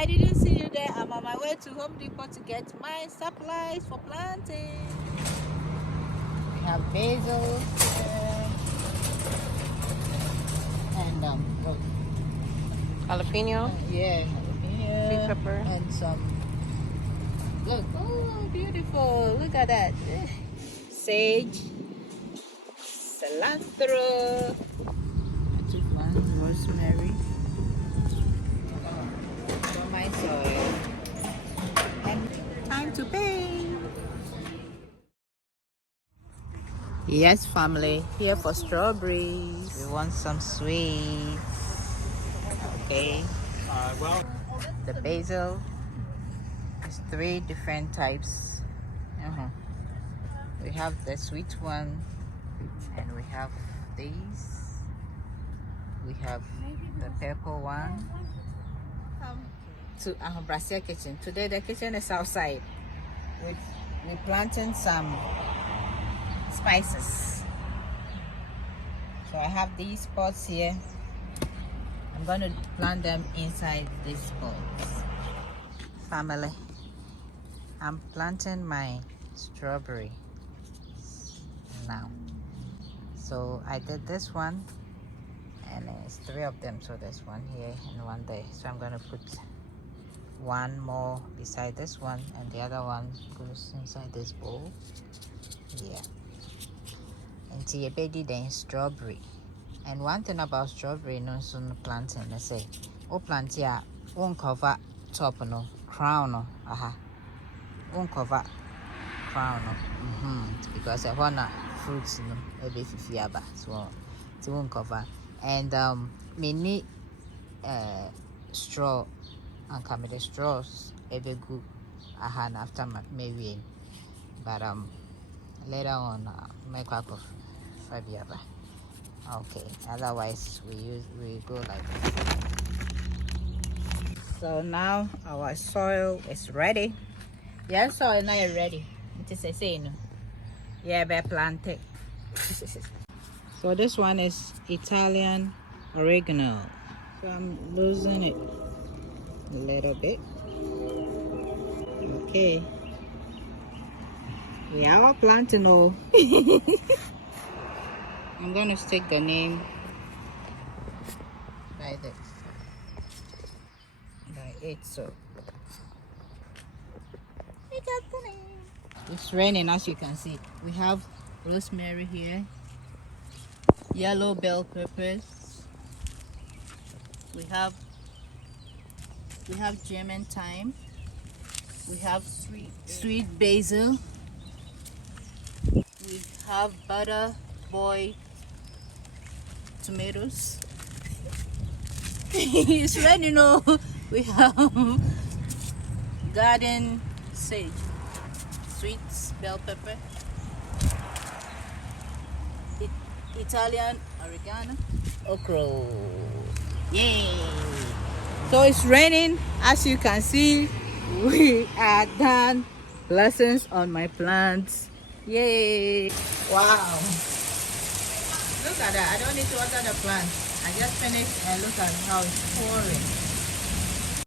I didn't see you there. I'm on my way to Home Depot to get my supplies for planting. We have basil and look. Jalapeno. Yeah, jalapeno. Sweet pepper. And some. Look, oh, beautiful! Look at that. Sage, cilantro. I took one. Rosemary. For my soil. And time to paint. Yes, family, here for strawberries. We want some sweet. Okay. The basil is 3 different types. We have the sweet one, and we have these. We have the purple one. To Ahobras3 kitchen. Today the kitchen is outside. We're planting some spices. So I have these pots here. I'm going to plant them inside these pots. Family, I'm planting my strawberry now. So I did this one, and it's 3 of them. So there's one here and one there. So I'm going to put one more beside this one, and the other one goes inside this bowl. Yeah. And see a baby then strawberry. And one thing about strawberry, no soon planting, they say, oh plant here, won't cover top no crown no, won't cover crown no, because I want fruits no, maybe fifiaba, so it won't cover. And mini straw, and come the straws, maybe good, after maybe, but later on, make up of fifiaba. Okay, otherwise we go like this. So now our soil is ready. Yeah, soil now ready. It is a saying. Yeah, be planted. So this one is Italian oregano. So I'm losing it a little bit. Okay. We are planting all. I'm going to stick the name like this. Like it, so we got the name. It's raining, as you can see. We have rosemary here, yellow bell peppers. We have German thyme. We have sweet basil. We have butter boy tomatoes. It's ready now. We have garden sage, sweet bell pepper, Italian oregano, okra. Yay! So it's raining, as you can see. We are done. Blessings on my plants. Yay! Wow! Look at that. I don't need to water the plant. I just finished, and look at how it's pouring.